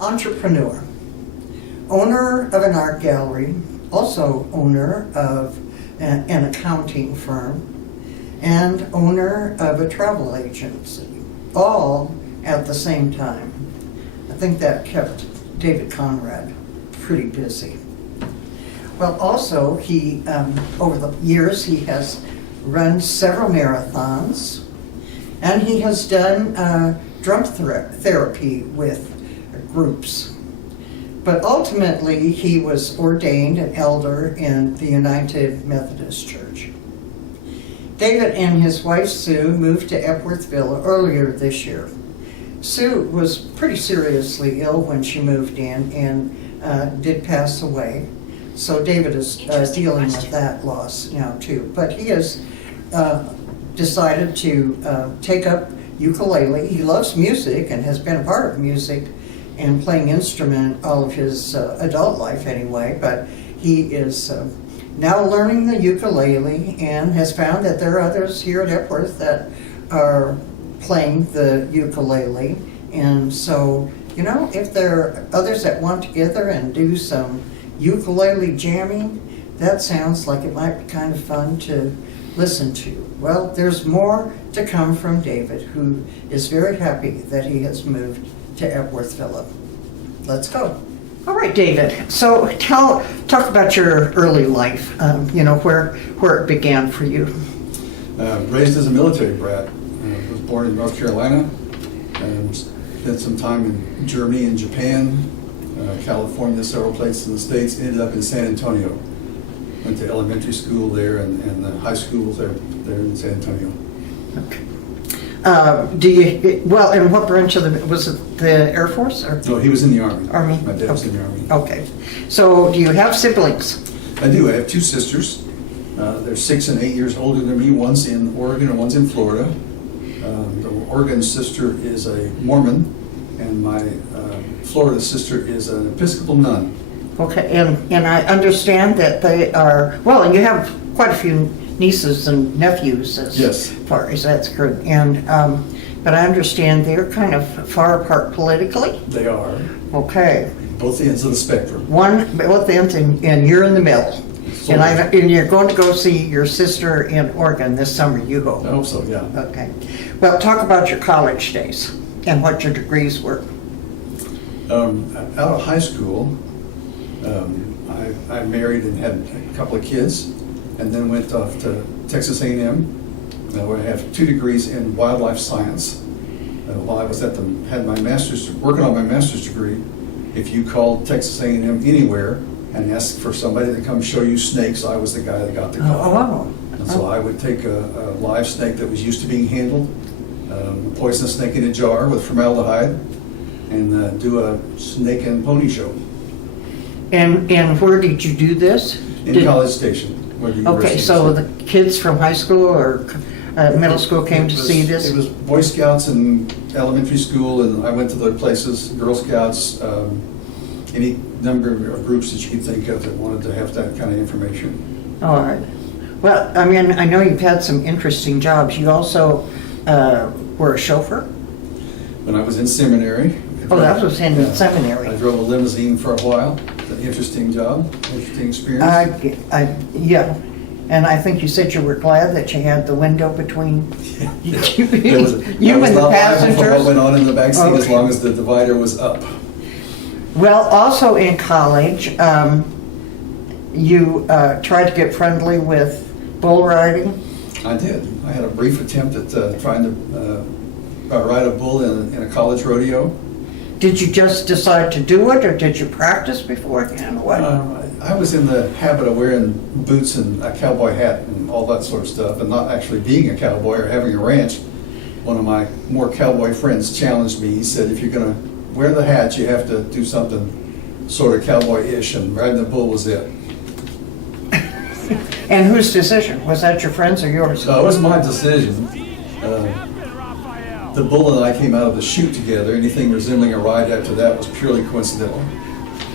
entrepreneur, owner of an art gallery, also owner of an accounting firm, and owner of a travel agency, all at the same time. I think that kept David Conrad pretty busy. Well, also, he, over the years, he has run several marathons, and he has done drum therapy with groups. But ultimately, he was ordained an elder in the United Methodist Church. David and his wife Sue moved to Epworth earlier this year. Sue was pretty seriously ill when she moved in and did pass away. So David is dealing with that loss now too. But he has decided to take up ukulele. He loves music and has been a part of music and playing instrument all of his adult life anyway. But he is now learning the ukulele and has found that there are others here at Epworth that are playing the ukulele. And so, you know, if there are others that want to gather and do some ukulele jamming, that sounds like it might be kind of fun to listen to. Well, there's more to come from David, who is very happy that he has moved to Epworth Villa. Let's go. All right, David. So talk about your early life. You know, where it began for you. Raised as a military brat. Was born in North Carolina. Spent some time in Germany and Japan, California, several places in the States. Ended up in San Antonio. Went to elementary school there and the high school there in San Antonio. Okay. And what branch of was it the Air Force? Or? No, he was in the Army. Army? My dad was in the Army. Okay. So do you have siblings? I do. I have two sisters. They're 6 and 8 years older than me. One's in Oregon and one's in Florida. The Oregon sister is a Mormon, and my Florida sister is an Episcopal nun. Okay, and I understand that they are, well, and you have quite a few nieces and nephews as far as that's correct. And but I understand they're kind of far apart politically. They are. Okay. Both ends of the spectrum. Both ends, and you're in the middle. And you're going to go see your sister in Oregon this summer, you hope. I hope so, yeah. Okay. Well, talk about your college days and what your degrees were. Out of high school, I married and had a couple of kids, and then went off to Texas A&M, where I have 2 degrees in wildlife science. While I was had my master's, working on my master's degree, if you called Texas A&M anywhere and asked for somebody to come show you snakes, I was the guy that got the call. And so I would take a live snake that was used to being handled, a poisonous snake in a jar with formaldehyde, and do a snake and pony show. And where did you do this? In College Station. Okay, so the kids from high school or middle school came to see this? It was Boy Scouts in elementary school, and I went to their places, Girl Scouts, any number of groups that you could think of that wanted to have that kind of information. All right. Well, I mean, I know you've had some interesting jobs. You also were a chauffeur? When I was in seminary. Oh, that was in seminary. I drove a limousine for a while. It's an interesting job, interesting experience. Yeah. And I think you said you were glad that you had the window between you and the passengers. For what went on in the back seat, as long as the divider was up. Well, also in college, you tried to get friendly with bull riding. I did. I had a brief attempt at trying to ride a bull in a college rodeo. Did you just decide to do it, or did you practice beforehand? What? I was in the habit of wearing boots and a cowboy hat and all that sort of stuff, and not actually being a cowboy or having a ranch. One of my more cowboy friends challenged me. He said, if you're going to wear the hat, you have to do something sort of cowboy-ish, and riding the bull was it. And whose decision? Was that your friend's or yours? No, it was my decision. The bull and I came out of the chute together. Anything resembling a ride after that was purely coincidental.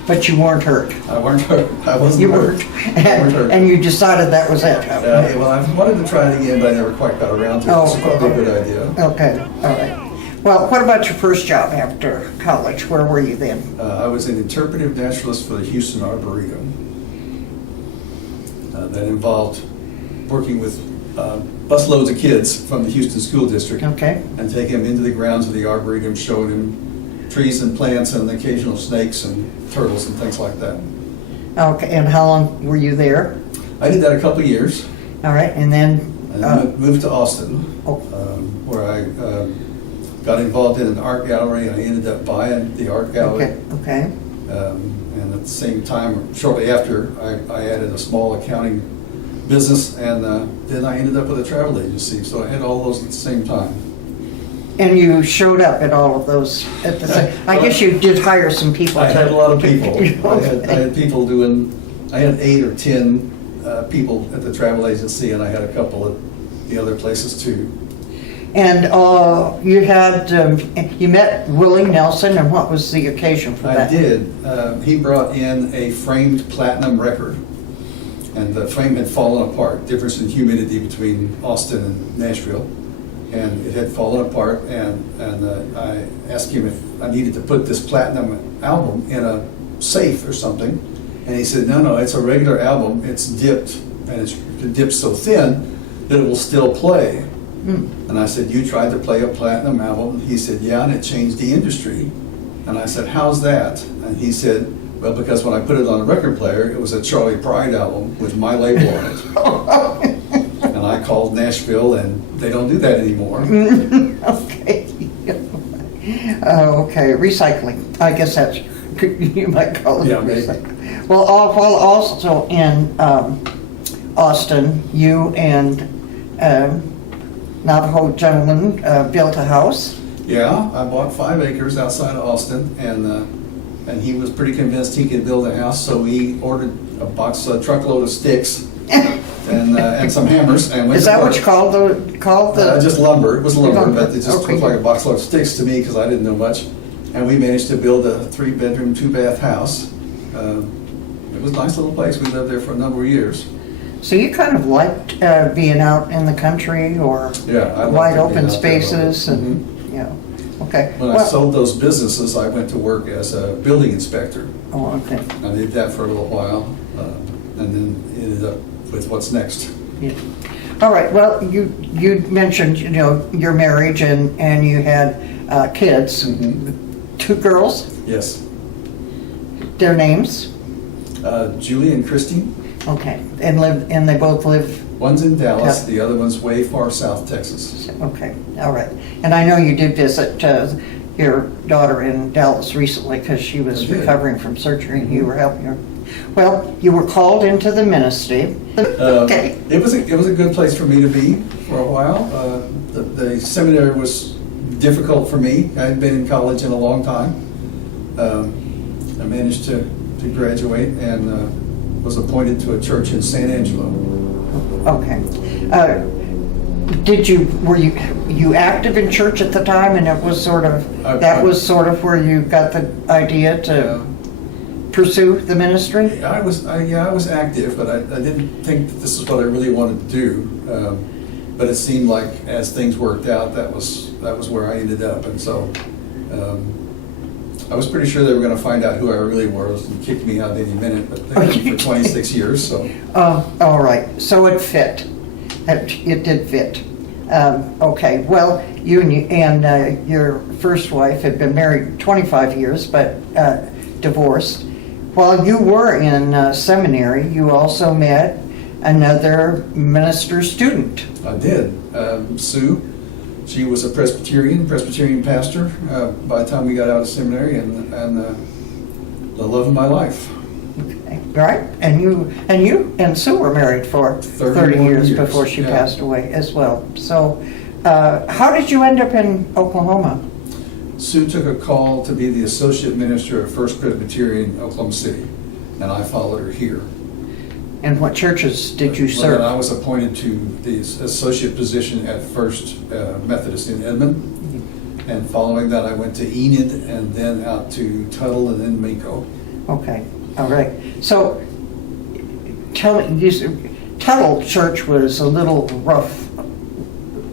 But you weren't hurt. I weren't hurt. I wasn't you hurt. Weren't. And you decided that was it. Well, I wanted to try it again, but I never quite got around to it. It's probably a good idea. Okay, all right. Well, what about your first job after college? Where were you then? I was an interpretive naturalist for the Houston Arboretum. That involved working with busloads of kids from the Houston School District. Okay. And taking them into the grounds of the Arboretum, showing them trees and plants and occasional snakes and turtles and things like that. Okay, and how long were you there? I did that a couple of years. All right, and then... And then moved to Austin, where I got involved in an art gallery, and I ended up buying the art gallery. Okay. And at the same time, shortly after, I added a small accounting business, and then I ended up with a travel agency. So I had all those at the same time. And you showed up at all of those at the same... I guess you did hire some people. I had a lot of people. Okay. I had people doing, I had 8 or 10 people at the travel agency, and I had a couple at the other places too. And you had, you met Willie Nelson, and what was the occasion for that? I did. He brought in a framed platinum record, and the frame had fallen apart. Difference in humidity between Austin and Nashville, and it had fallen apart. And I asked him if I needed to put this platinum album in a safe or something, and he said, "No, it's a regular album. It's dipped, and it's dipped so thin that it will still play." And I said, "You tried to play a platinum album?" He said, "Yeah, and it changed the industry." And I said, "How's that?" And he said, "Well, because when I put it on a record player, it was a Charlie Pride album with my label on it." And I called Nashville, and they don't do that anymore. Okay. Okay, recycling. I guess that's, you might call it recycling. Well, while also in Austin, you and Navajo gentleman built a house. Yeah, I bought 5 acres outside of Austin, and he was pretty convinced he could build a house, so he ordered a truckload of sticks and some hammers. And went Is that what you called the? Just lumber. It was lumber, but it just Okay. looked like a boxload of sticks to me because I didn't know much. And we managed to build a 3-bedroom, 2-bath house. It was a nice little place. We lived there for a number of years. So you kind of liked being out in the country, or Yeah, I liked wide being open out there a spaces, little bit. and yeah. Okay. When I sold those businesses, I went to work as a building inspector. Oh, okay. I did that for a little while, and then ended up with what's next. Yeah. All right. Well, you mentioned your marriage, and you had kids, 2 girls. Yes. Their names. Julie and Christine. Okay. And they both live. One's in Dallas, Yeah. the other one's way far south Texas. Okay. All right. And I know you did visit your daughter in Dallas recently because she was I did. recovering from surgery, and you were helping her. Well, you were called into the ministry. Okay. It was a good place for me to be for a while. The seminary was difficult for me. I hadn't been in college in a long time. I managed to graduate and was appointed to a church in San Angelo. Okay. Were you active in church at the time, and it was sort of, was sort of where you got the idea to pursue the ministry? I was active, but I didn't think that this is what I really wanted to do. But it seemed like as things worked out, that was where I ended up, and so I was pretty sure they were going to find out who I really was and kick me out any minute. But they had me for 26 years, so. All right. So it fit. It did fit. Okay. Well, you and your first wife had been married 25 years, but divorced. While you were in seminary, you also met another minister student. I did. Sue, she was a Presbyterian pastor by the time we got out of seminary, and the love of my life. Okay. Right? And you and Sue were married for 30 years before she passed away as well. So how did you end up in Oklahoma? Sue took a call to be the associate minister of First Presbyterian Oklahoma City, and I followed her here. And what churches did you serve? Well, I was appointed to the associate position at First Methodist in Edmond, and following that I went to Enid, and then out to Tuttle, and then Mako. Okay, all right. So Tuttle Church was a little rough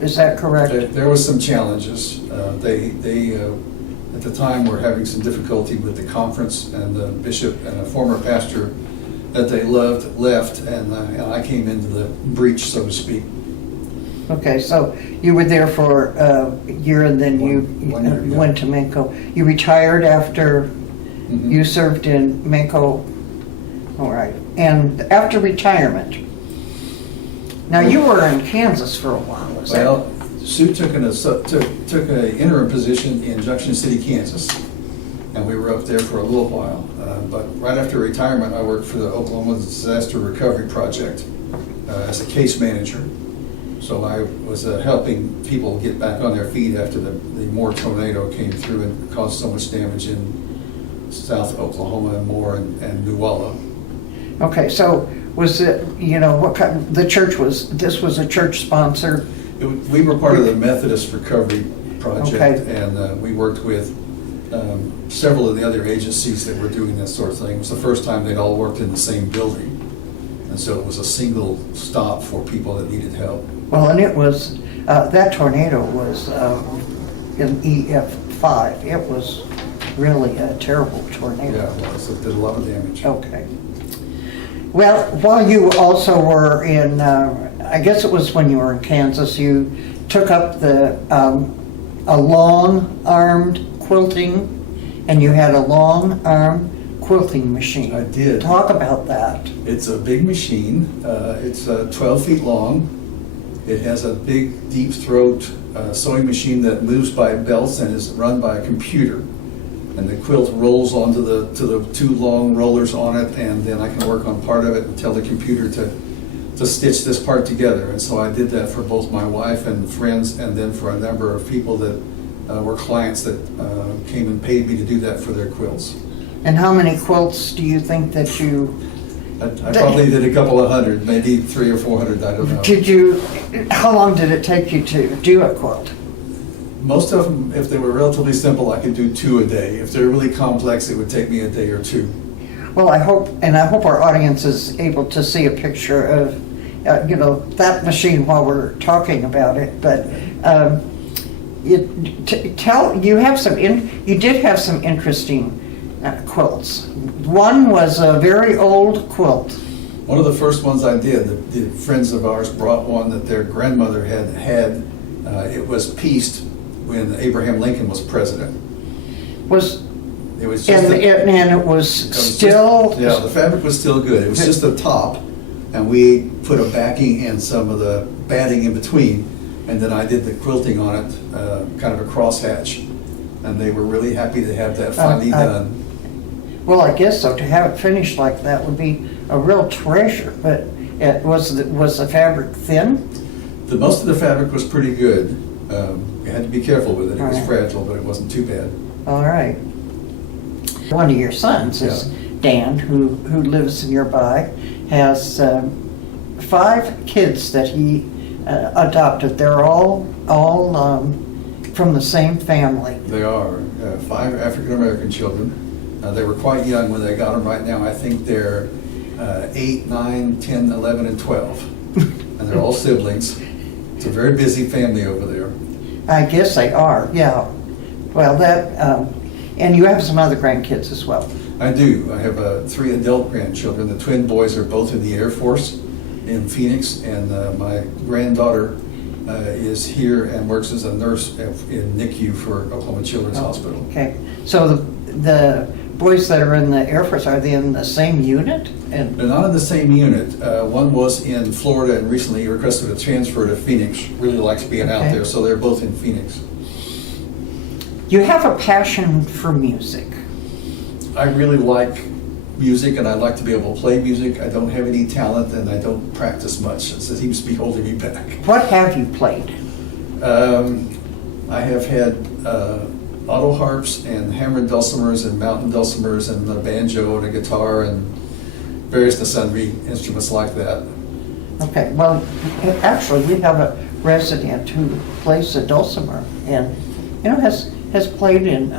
is that correct? There was some challenges. They at the time were having some difficulty with the conference, and the bishop and a former pastor that they loved left, and I came into the breach, so to speak. Okay, so you were there for a year and then you One year, yeah. went to Mako. You retired after Mhm. you served in Mako? All right. And after retirement, now you were in Kansas for a while, was that? Well, Sue took an interim position in Junction City, Kansas, and we were up there for a little while. But right after retirement, I worked for the Oklahoma Disaster Recovery Project as a case manager. So I was helping people get back on their feet after the Moore tornado came through and caused so much damage in South Oklahoma and Moore and New Walla. Okay, so was it, what kind, the church this was a church sponsor? We were part of the Methodist Recovery Project, Okay. and we worked with several of the other agencies that were doing that sort of thing. It was the first time they'd all worked in the same building, and so it was a single stop for people that needed help. Well, and it was, that tornado was in EF5. It was really a terrible tornado. Yeah, it was. It did a lot of damage. Okay. Well, while you also were in, I guess it was when you were in Kansas, you took up a long-armed quilting, and you had a long-arm quilting machine. I did. Talk about that. It's a big machine. It's 12 feet long. It has a big, deep throat sewing machine that moves by belts and is run by a computer. And the quilt rolls onto the two long rollers on it, and then I can work on part of it and tell the computer to stitch this part together. And so I did that for both my wife and friends, and then for a number of people that were clients that came and paid me to do that for their quilts. And how many quilts do you think that you... I probably did a couple of hundred, maybe 300 or 400, I don't know. How long did it take you to do a quilt? Most of them, if they were relatively simple, I could do 2 a day. If they're really complex, it would take me a day or 2. Well, I hope our audience is able to see a picture of, that machine while we're talking about it. But you did have some interesting quilts. One was a very old quilt. One of the first ones I did, the friends of ours brought one that their grandmother had. It was pieced when Abraham Lincoln was president. It was just and it was still... the fabric was still good. It was just the top, and we put a backing and some of the batting in between, and then I did the quilting on it, kind of a crosshatch, and they were really happy to have that finally done. Well, I guess so. To have it finished like that would be a real treasure, but was the fabric thin? Most of the fabric was pretty good. You had to be careful with it. It was Right. fragile, but it wasn't too bad. All right. One of your sons is Dan, who lives nearby, has 5 kids that he adopted. They're all from the same family. They are 5 African-American children. They were quite young when they got them. Right now, I think they're 8, 9, 10, 11, and 12. And they're all siblings. It's a very busy family over there. I guess they are, yeah. Well, and you have some other grandkids as well. I do. I have 3 adult grandchildren. The twin boys are both in the Air Force in Phoenix, and my granddaughter is here and works as a nurse in NICU for Oklahoma Children's Hospital. Okay, so the boys that are in the Air Force, are they in the same unit? They're not in the same unit. One was in Florida and recently requested a transfer to Phoenix. Really likes being out there, so they're both in Phoenix. You have a passion for music. I really like music, and I like to be able to play music. I don't have any talent, and I don't practice much. It seems to be holding me back. What have you played? I have had auto harps and hammered dulcimers and mountain dulcimers and a banjo and a guitar and various and sundry instruments like that. Okay, well, actually, we have a resident who plays the dulcimer and, has played in,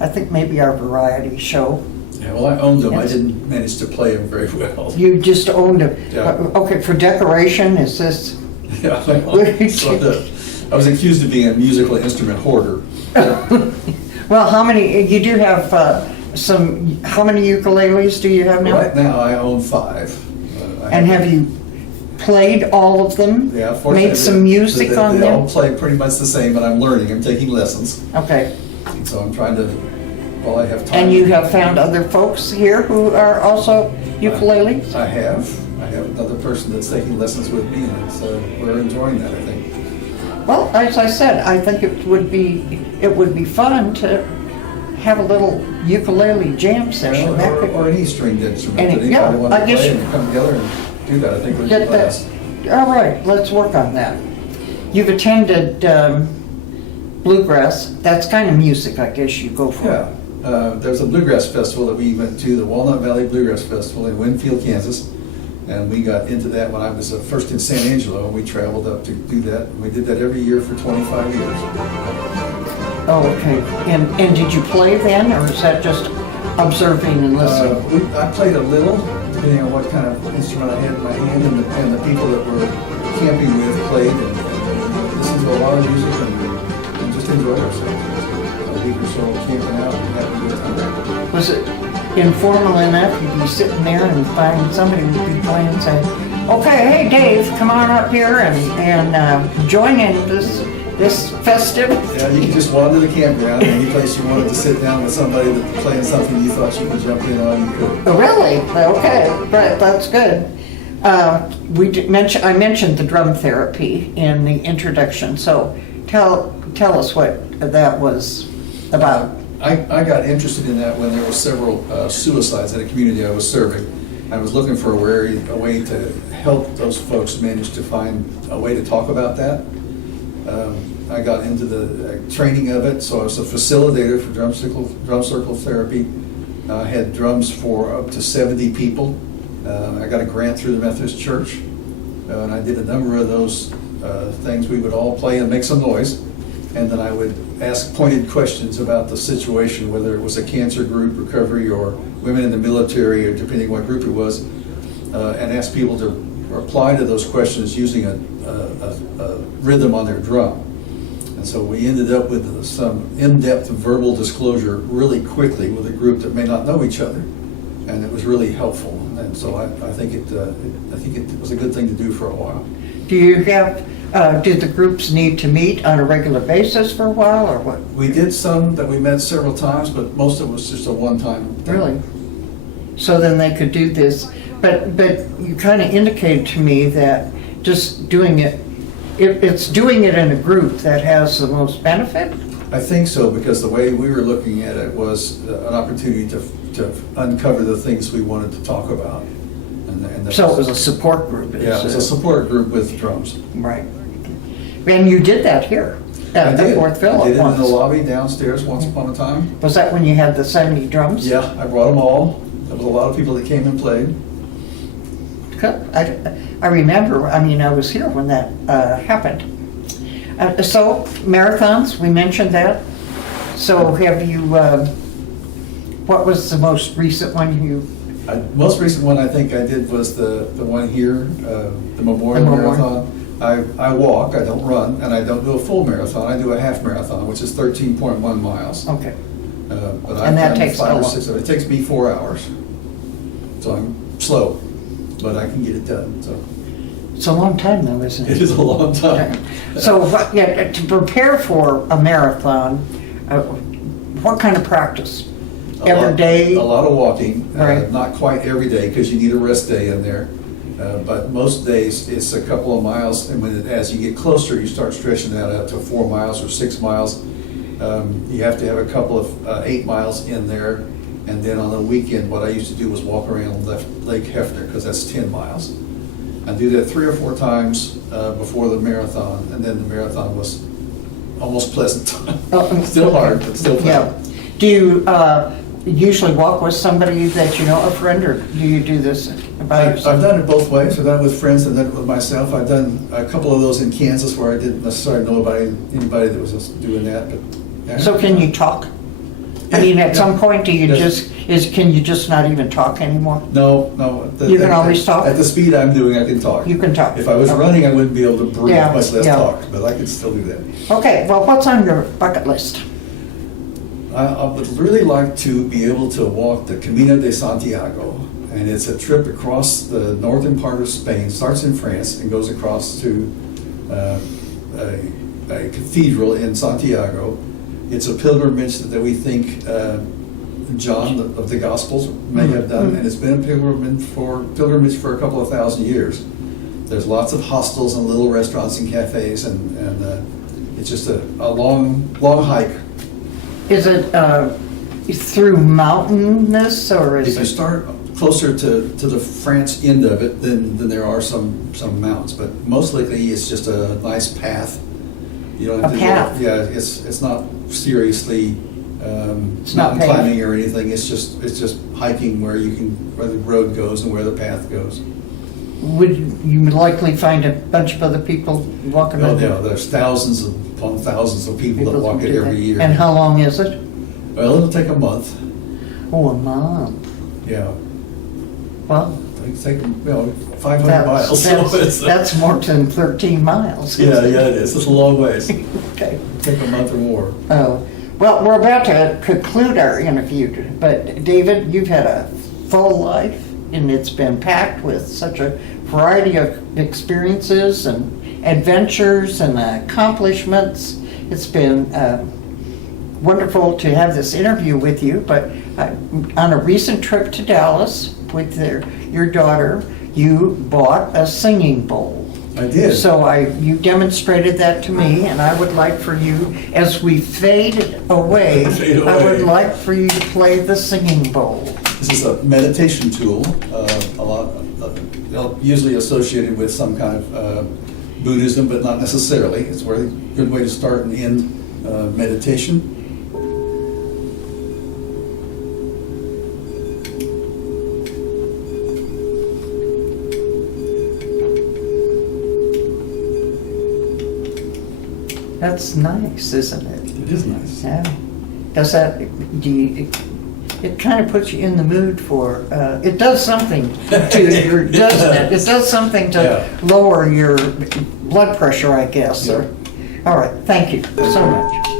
I think maybe our variety show. Yeah, well, I owned them. Yes. I didn't manage to play them very well. You just owned it. Yeah. Okay, for decoration, is this? Yeah, I was accused of being a musical instrument hoarder. Well, you do have how many ukuleles do you have now? Right now, I own 5. And have you played all of them? Yeah, fortunately. Made some music on They all them? play pretty much the same, but I'm learning, I'm taking lessons. Okay. And so I'm trying to, while I have time. And you have found other folks here who are also ukuleles? I have another person that's taking lessons with me, and we're enjoying that, I think. Well, as I said, I think it would be fun to have a little ukulele jam session. That could- Or any stringed instrument that yeah, anybody wants I to guess play you- and come together and do that, I think would be Get that. best. All right, let's work on that. You've attended Bluegrass. That's kind of music, I guess you go for. Yeah, there's a bluegrass festival that we went to, the Walnut Valley Bluegrass Festival in Winfield, Kansas. And we got into that when I was first in San Angelo, and we traveled up to do that. And we did that every year for 25 years. Oh, okay. And did you play then, or is that just observing and listening? I played a little, depending on what kind of instrument I had in my hand, and the people that were camping with played and listened to a lot of music and just enjoyed ourselves. A week or so camping out and having a good time. Was it informal enough? You'd be sitting there and find somebody would be playing, saying, "Okay, hey Dave, come on up here and join in this festive." Yeah, you could just wander the campground, and any place you wanted to sit down with somebody that's playing something you thought you could jump in on, you could. Oh, really? Okay, right, that's good. I mentioned the drum therapy in the introduction, so tell us what that was about. I got interested in that when there were several suicides in a community I was serving. I was looking for a way to help those folks manage to find a way to talk about that. I got into the training of it, so I was a facilitator for drum circle therapy. I had drums for up to 70 people. I got a grant through the Methodist Church, and I did a number of those things. We would all play and make some noise, and then I would ask pointed questions about the situation, whether it was a cancer group, recovery, or women in the military, or depending what group it was, and ask people to reply to those questions using a rhythm on their drum. And so we ended up with some in-depth verbal disclosure really quickly with a group that may not know each other, and it was really helpful. And so I think it was a good thing to do for a while. Do you have, did the groups need to meet on a regular basis for a while, or what? We did some that we met several times, but most of it was just a one-time thing. Really? So then they could do this, but you kind of indicated to me that just doing it, it's doing it in a group that has the most benefit? I think so, because the way we were looking at it was an opportunity to uncover the things we wanted to talk about. And So it was a support group? Yeah, it was a support group with drums. Right. And you did that here I at did. Epworthville I did it in the once. lobby downstairs once upon a time. Was that when you had the 70 drums? Yeah, I brought them all. There was a lot of people that came and played. I remember, I was here when that happened. So marathons, we mentioned that. So have you, what was the most recent one you? Most recent one I think I did was the one here, the Memorial Marathon. I walk, I don't run, and I don't do a full marathon. I do a half marathon, which is 13.1 miles. Okay. But And I've that done takes 5 how or long? 6 of it. It takes me 4 hours. So I'm slow, but I can get it done, so. It's a long time though, isn't it? It is a long time. So to prepare for a marathon, what kind of practice? Every day? A lot of walking, Right. not quite every day, because you need a rest day in there. But most days, it's a couple of miles, and as you get closer, you start stretching that out to 4 miles or 6 miles. You have to have a couple of 8 miles in there, and then on the weekend, what I used to do was walk around Lake Hefner, because that's 10 miles. I do that 3 or 4 times before the marathon, and then the marathon was almost pleasant. Still hard, but still pleasant. Yeah. Do you usually walk with somebody that you know, a friend, or do you do this by I've yourself? done it both ways. I've done it with friends and done it with myself. I've done a couple of those in Kansas where I didn't necessarily know anybody that was doing that, but. Yeah. So can you talk? I mean, at some point, do you Yes. can you just not even talk anymore? No. You can always talk? At the speed I'm doing, I can talk. You can talk. If I was Okay. running, I wouldn't be able to breathe, Yeah, much less yeah. talk, but I could still do that. Okay, well, what's on your bucket list? I would really like to be able to walk the Camino de Santiago, and it's a trip across the northern part of Spain, starts in France and goes across to a cathedral in Santiago. It's a pilgrimage that we think John of the Gospels may have done, and it's been a pilgrimage for a couple of thousand years. There's lots of hostels and little restaurants and cafes, and it's just a long hike. Is it through mountainous, or is If you it? start closer to the France end of it, then there are some mountains, but most likely it's just a nice path. You don't have A to path? Yeah, it's not seriously It's not mountain paved. climbing or anything. It's just hiking where the road goes and where the path goes. Would you likely find a bunch of other people walking Oh, around? yeah, there's thousands upon thousands of people that walk it do every that. year. And how long is it? Well, it'll take a month. Oh, a month. Yeah, Well, it'll take 500 miles. So it's- that's more than 13 miles. yeah, it is. It's a long ways. Okay. Take a month or more. Oh, well, we're about to conclude our interview, but David, you've had a full life, and it's been packed with such a variety of experiences and adventures and accomplishments. It's been wonderful to have this interview with you, but on a recent trip to Dallas with your daughter, you bought a singing bowl. I did. So you demonstrated that to me, and I would like for you, as we fade away, Fade I would away. like for you to play the singing bowl. This is a meditation tool, usually associated with some kind of Buddhism, but not necessarily. It's a very good way to start and end meditation. That's nice, isn't it? It is nice. Yeah. Does that, it kind of puts you in the mood for, it does something to your, doesn't it? It does something to Yeah. lower your blood pressure, I guess. Yeah. All right, thank you so much.